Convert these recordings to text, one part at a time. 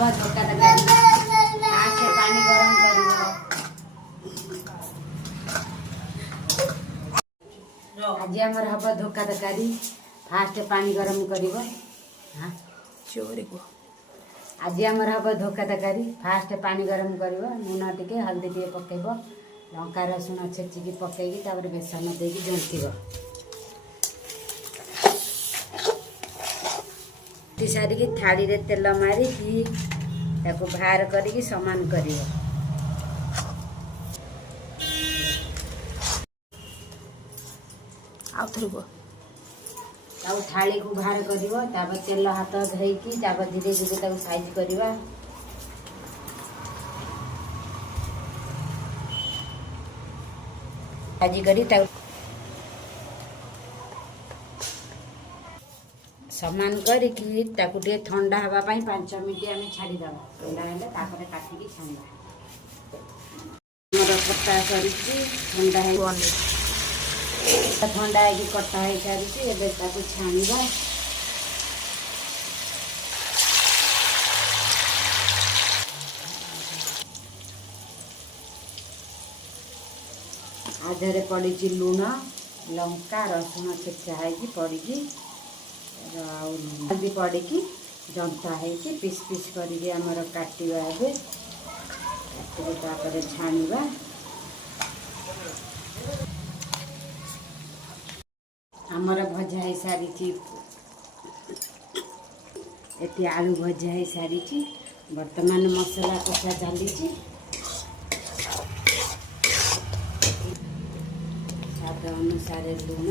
हवा धोका तकारी आके पानी गरम करिवो आज हमर हवा धोका तकारी फास्ट पानी गरम करिवो हां चोरी को आज हमर हवा धोका तकारी फास्ट पानी गरम करिवो लूण टिके हल्दी टिके पकेइबो लंका रसुण छेचिकी पकेइकी तापर बेसन देकी जंतिबो सारिकी थाली रे तेल मारिकी ताको बाहर करिकी समान करिवो आउथरबो ताऊ थाली को बाहर करिवो तापर तेल हाथ धइकी तापर धीरे धीरे ताको साइज करिवा साइज करी ताऊ समान करिकी ताको टे ठंडा हवा पाई 5 मिनिट आमे छाडी दबा ठंडा हेले तापर काटिकी छांडा मोर कट्टा करिकी ठंडा है ठंडा है कि कट्टा है सारिकी एबे ताको छाणीबा आधरे पड़ी लुण लंका रसुण छेचा है कि पड़ी हल्दी पड़ी जंता है कि पीस पीस करके आमर काटिबा एबे काटिके तापर छाणीबा आमर भजा है सारी एति आलू भजा है सारी वर्तमान मसला कषा चली स्वाद अनुसार लुण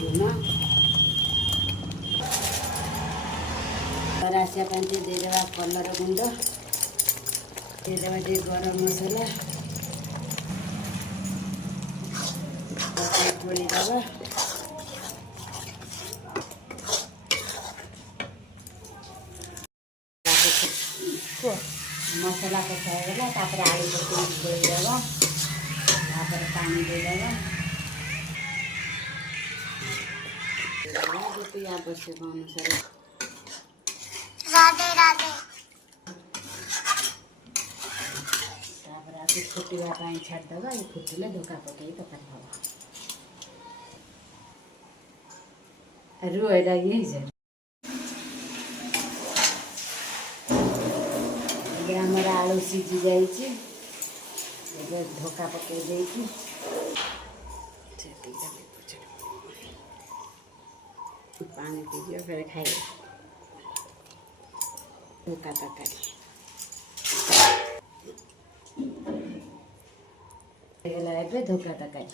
लुण आसिया देदेवा कलर गुंड देदेवा गरम मसला खोलीदबा मसला कषागला तापर आलू पकड़ गोलदबा तापर पानी देदबा आवश्यक अनुसार राधे राधे तापर आके फुटिवा पाई छाड़दबा ये फुटिले धोका पकई तकर हवा रु एटा ये जे हमर आलू सीझी जाइए धोका पकई देकी पानी पीजिए फिर खाइए धोका तकारी धोका तकारी